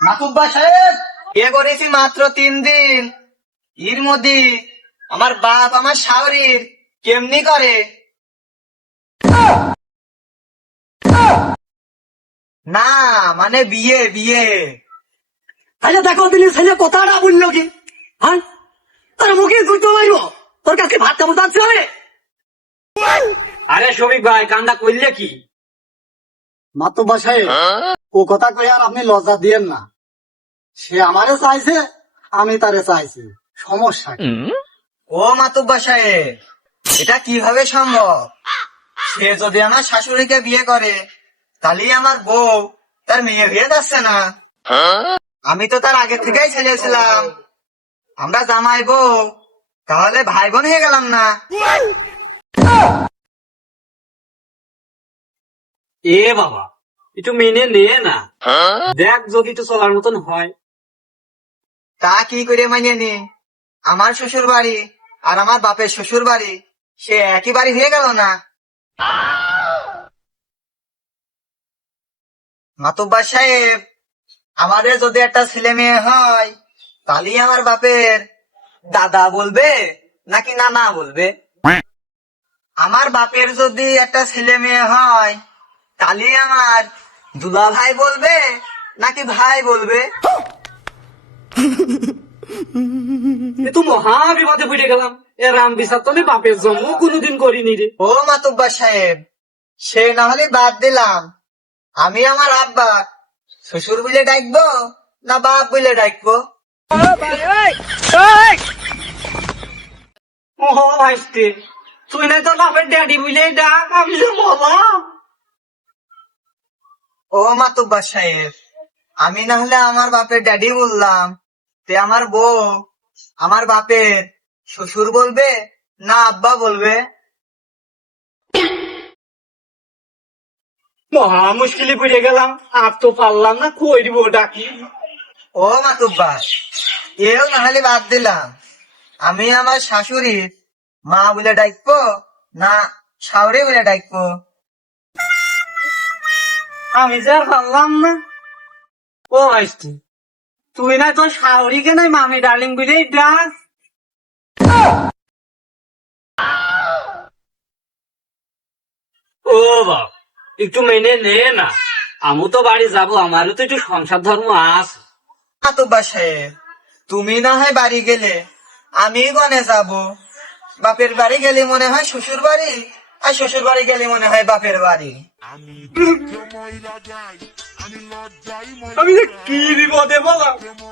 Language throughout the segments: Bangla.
মাতুব্বা সাহেব বিয়ে করেছি মাত্র তিন দিন। এর মধ্যে আমার বাপ আমার শাওরির কেমনি করে? না মানে বিয়ে বিয়ে। তাহলে দেখো তিনি ছেলে কথাটা বলল কি? হ্যাঁ? তার মুখে দুধ মারিব। তোর কাছে ভাত হবে? আরে শফিক ভাই কান্দা করলে কি? মাতুব্বা সাহেব ও কথা কই আর আপনি লজ্জা দিয়েন না। সে আমারে চাইছে আমি তারে চাইছি। সমস্যা ও মাতুব্বা সাহেব এটা কীভাবে সম্ভব? সে যদি আমার শাশুড়িকে বিয়ে করে তাহলে আমার বউ তার মেয়ে বিয়ে যাচ্ছে না। আমি তো তার আগে থেকেই ছেলেছিলাম আমরা জামাই বউ তাহলে ভাই বোন হয়ে গেলাম না। এ বাবা একটু মেনে নে। না দেখ যদি একটু চলার মতন হয়। তা কি করে মানিয়ে নি? আমার শ্বশুর বাড়ি আর আমার বাপের শ্বশুর বাড়ি সে একই বাড়ি হয়ে গেল না। মাতুব্বা সাহেব আমাদের যদি একটা ছেলে মেয়ে হয় তাহলে আমার বাপের দাদা বলবে নাকি নানা বলবে? আমার বাপের যদি একটা ছেলে মেয়ে হয় তাহলে আমার দুলা ভাই বলবে নাকি ভাই বলবে? এ তো মহা বিপদে পড়ে গেলাম। এ রাম বিচার তো আমি বাপের জন্ম কোনোদিন করিনি রে। ও মাতুব্বা সাহেব সে না হলে বাদ দিলাম। আমি আমার আব্বা শ্বশুর বলে ডাকবো না বাপ বলে ডাকবো? ও ভাইস্তে তুই না তোর বাপের ড্যাডি বুঝলে ডাক আমি যে ও মাতুব্বা সাহেব আমি না হলে আমার বাপের ড্যাডি বললাম তে আমার বউ আমার বাপের শ্বশুর বলবে না আব্বা বলবে? মহা মুশকিলে পড়ে গেলাম আর তো পারলাম না কই দিব ডাকি? ও মাতুব্বা এও না হলে বাদ দিলাম। আমি আমার শাশুড়ির মা বলে ডাকবো না শাওরি বলে ডাকবো? আমি যে আর পারলাম না। ও ভাইস্তে তুই না তোর শাহরিকে নাই মামি ডার্লিং বুঝলে ডাক ও বাপ একটু মেনে নে না। আমি তো বাড়ি যাব আমারও তো একটু সংসার ধর্ম আছে। মাতুব্বা সাহেব তুমি না হয় বাড়ি গেলে আমি গনে যাব? বাপের বাড়ি গেলে মনে হয় শ্বশুর বাড়ি আর শ্বশুর বাড়ি গেলে মনে হয় বাপের বাড়ি। আমি যে কি বিপদে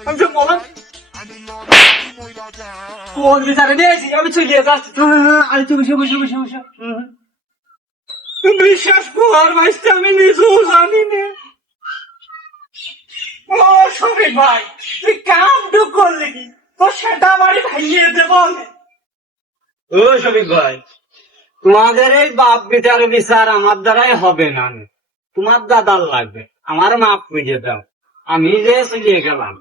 আমি যে কোন বিচারে নিয়েছি? চলিয়ে যাচ্ছি। আরে তুমি বসে বসে বসে বসে বিশ্বাস কর ভাইস্তে আমি নিজেও জানি না। ও সবে ভাই তুই কাম টুক করলি কি? তোর সেটা বাড়ি ভাইয়ে দেব ও শফিক ভাই তোমাদের এই বাপ বিচার বিচার আমার দ্বারাই হবে না। তোমার দাদার লাগবে। আমার মাপ বুঝে দাও। আমি যে চলিয়ে গেলাম।